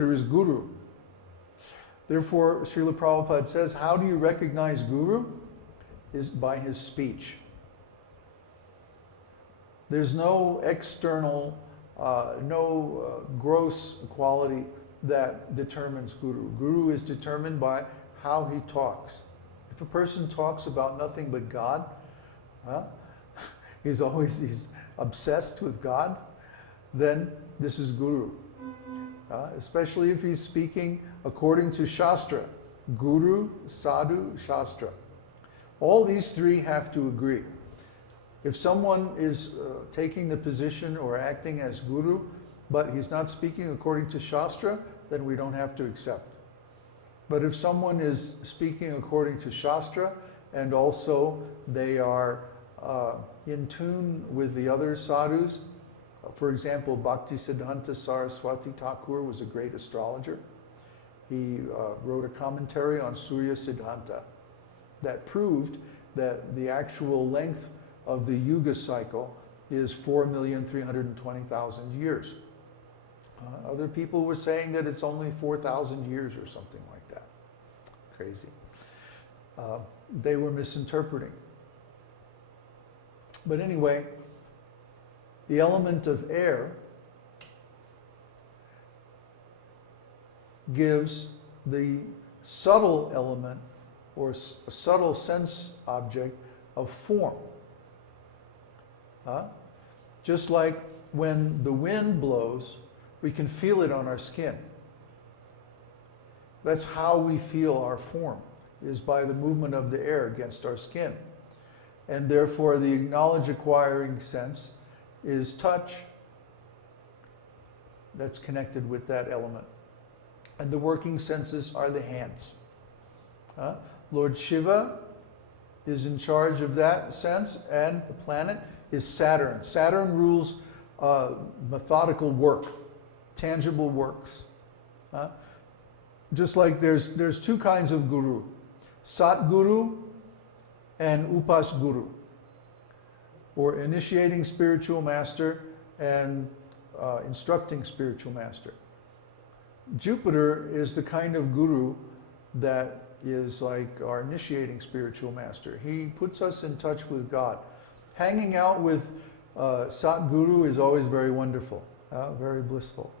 is Guru. Therefore, Srila Prabhupada says, how do you recognize Guru? Is by his speech. There's no external, gross quality that determines Guru. Guru is determined by how he talks. If a person talks about nothing but God, he's obsessed with God, then this is Guru. Especially if he's speaking according to Shastra. Guru, Sadhu, Shastra. All these three have to agree. If someone is taking the position or acting as Guru, but he's not speaking according to Shastra, then we don't have to accept. But if someone is speaking according to Shastra, and also they are in tune with the other sadhus, for example, Bhaktisiddhanta Saraswati Thakur was a great astrologer. He wrote a commentary on Surya Siddhanta that proved that the actual length of the Yuga cycle is 4,320,000 years. Other people were saying that it's only 4,000 years or something like that. Crazy. They were misinterpreting. But anyway, the element of air gives the subtle element or a subtle sense object of form. Just like when the wind blows, we can feel it on our skin. That's how we feel our form, is by the movement of the air against our skin. And therefore the knowledge acquiring sense is touch. That's connected with that element. And the working senses are the hands. Lord Shiva is in charge of that sense, and the planet is Saturn. Saturn rules methodical work, tangible works. Just like there's two kinds of guru, Satguru and Upasguru, or initiating spiritual master and instructing spiritual master. Jupiter is the kind of guru that is like our initiating spiritual master. He puts us in touch with God. Hanging out with Satguru is always very wonderful, very blissful.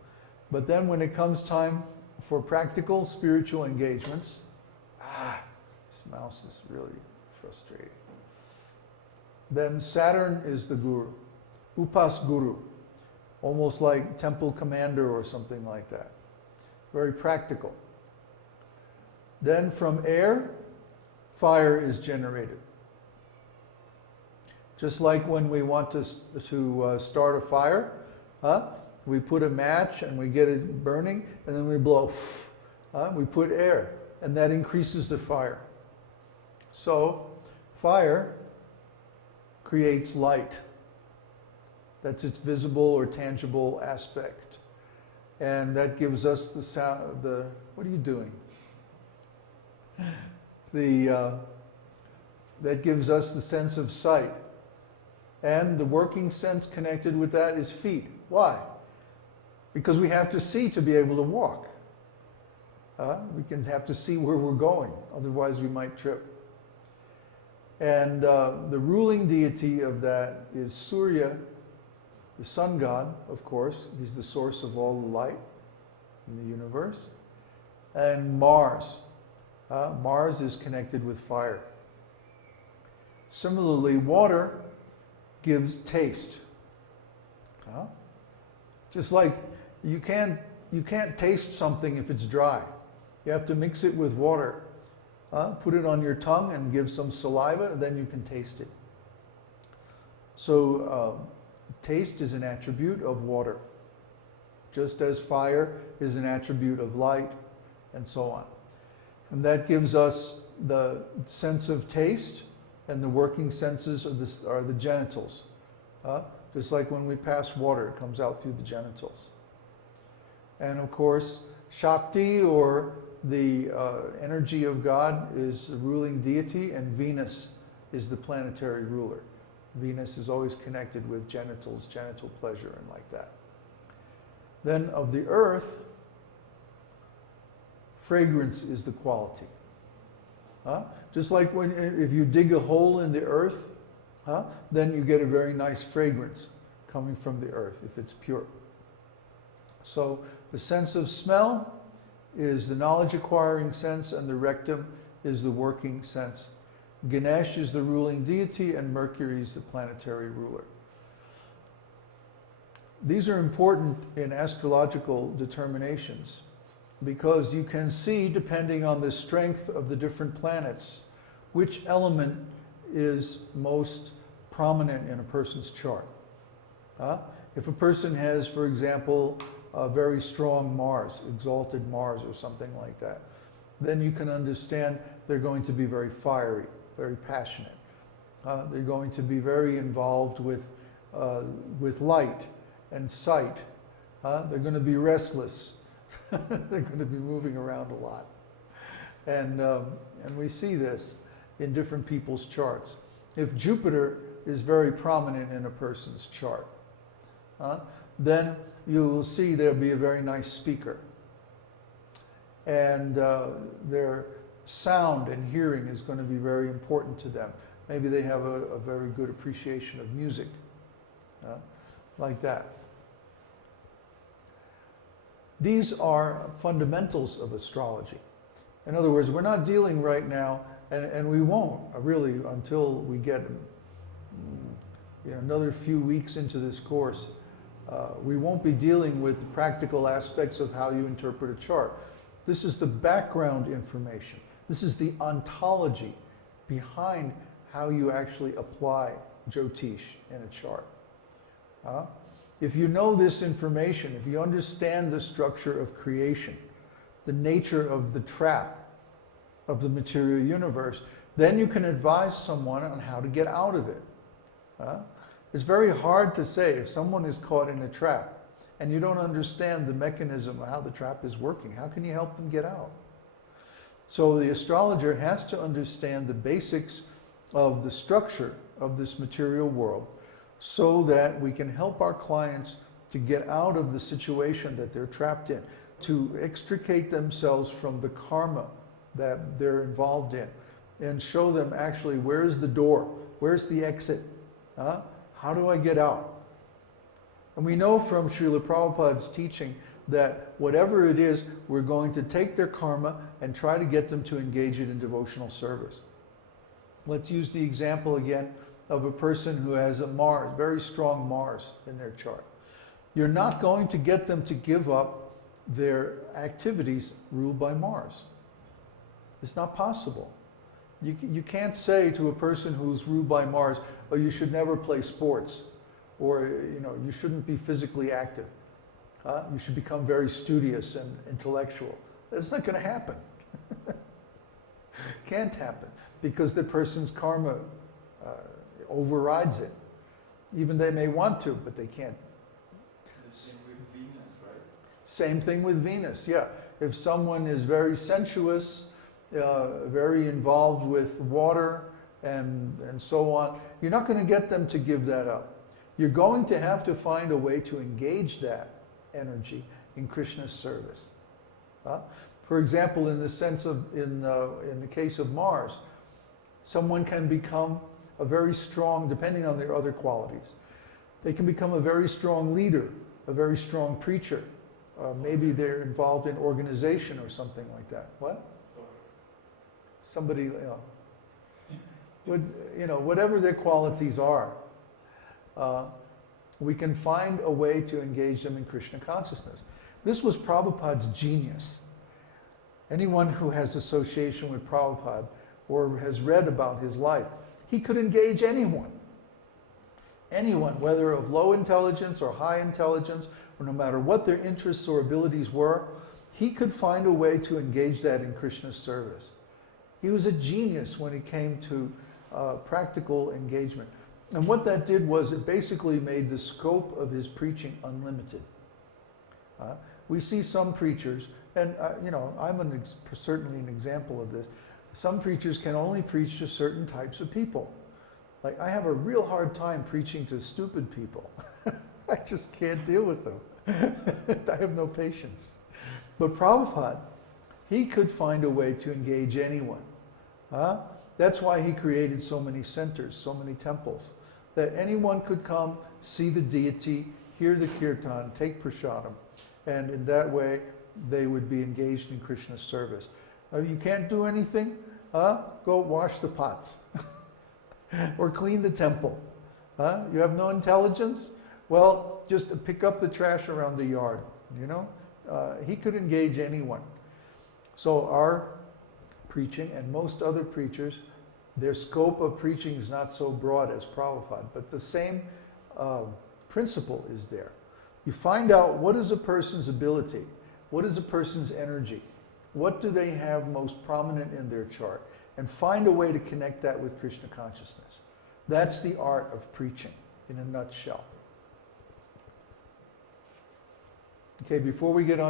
But then when it comes time for practical spiritual engagements, this mouse is really frustrating. Then Saturn is the guru, Upasguru, almost like temple commander or something like that. Very practical. Then from air, fire is generated. Just like when we want to start a fire, we put a match and we get it burning, and then we blow. We put air, and that increases the fire. So fire creates light. That's its visible or tangible aspect. And that gives us the sound, what are you doing? That gives us the sense of sight. And the working sense connected with that is feet. Why? Because we have to see to be able to walk. We can have to see where we're going, otherwise we might trip. And the ruling deity of that is Surya, the sun god, of course. He's the source of all the light in the universe. And Mars. Mars is connected with fire. Similarly, water gives taste. Just like you can't taste something if it's dry. You have to mix it with water. Put it on your tongue and give some saliva, and then you can taste it. So taste is an attribute of water, just as fire is an attribute of light, and so on. And that gives us the sense of taste, and the working senses are the genitals. Just like when we pass water, it comes out through the genitals. And of course, Shakti, or the energy of God, is the ruling deity, and Venus is the planetary ruler. Venus is always connected with genitals, genital pleasure, and like that. Then of the earth, fragrance is the quality. Just like if you dig a hole in the earth, then you get a very nice fragrance coming from the earth if it's pure. So the sense of smell is the knowledge acquiring sense, and the rectum is the working sense. Ganesh is the ruling deity, and Mercury is the planetary ruler. These are important in astrological determinations because you can see, depending on the strength of the different planets, which element is most prominent in a person's chart. If a person has, for example, a very strong Mars, exalted Mars or something like that, then you can understand they're going to be very fiery, very passionate. They're going to be very involved with light and sight. They're going to be restless. They're going to be moving around a lot. And we see this in different people's charts. If Jupiter is very prominent in a person's chart, then you will see they'll be a very nice speaker. And their sound and hearing is going to be very important to them. Maybe they have a very good appreciation of music, like that. These are fundamentals of astrology. In other words, we're not dealing right now, and we won't really until we get another few weeks into this course. We won't be dealing with the practical aspects of how you interpret a chart. This is the background information. This is the ontology behind how you actually apply Jyotish in a chart. If you know this information, if you understand the structure of creation, the nature of the trap of the material universe, then you can advise someone on how to get out of it. It's very hard to say if someone is caught in a trap and you don't understand the mechanism of how the trap is working, how can you help them get out? So the astrologer has to understand the basics of the structure of this material world so that we can help our clients to get out of the situation that they're trapped in, to extricate themselves from the karma that they're involved in, and show them actually where's the door, where's the exit, how do I get out? And we know from Srila Prabhupada's teaching that whatever it is, we're going to take their karma and try to get them to engage it in devotional service. Let's use the example again of a person who has a Mars, very strong Mars in their chart. You're not going to get them to give up their activities ruled by Mars. It's not possible. You can't say to a person who's ruled by Mars, oh, you should never play sports, or you shouldn't be physically active. You should become very studious and intellectual. That's not going to happen. Can't happen, because the person's karma overrides it. Even they may want to, but they can't. The same with Venus, right? Same thing with Venus, yeah. If someone is very sensuous, very involved with water and so on, you're not going to get them to give that up. You're going to have to find a way to engage that energy in Krishna's service. For example, in the sense of, in the case of Mars, someone can become a very strong, depending on their other qualities, they can become a very strong leader, a very strong preacher. Maybe they're involved in organization or something like that. What? Somebody, whatever their qualities are, we can find a way to engage them in Krishna consciousness. This was Prabhupada's genius. Anyone who has association with Prabhupada or has read about his life, he could engage anyone. Anyone, whether of low intelligence or high intelligence, or no matter what their interests or abilities were, he could find a way to engage that in Krishna's service. He was a genius when it came to practical engagement. And what that did was it basically made the scope of his preaching unlimited. We see some preachers, and I'm certainly an example of this. Some preachers can only preach to certain types of people. Like, I have a real hard time preaching to stupid people. I just can't deal with them. I have no patience. But Prabhupada, He could find a way to engage anyone. That's why he created so many centers, so many temples, that anyone could come, see the deity, hear the kirtan, take prasadam, and in that way they would be engaged in Krishna's service. You can't do anything? Go wash the pots or clean the temple. You have no intelligence? Well, just pick up the trash around the yard, you know? He could engage anyone. So our preaching and most other preachers, their scope of preaching is not so broad as Prabhupada, but the same principle is there. You find out what is a person's ability, what is a person's energy, what do they have most prominent in their chart, and find a way to connect that with Krishna consciousness. That's the art of preaching in a nutshell. Okay, before we get on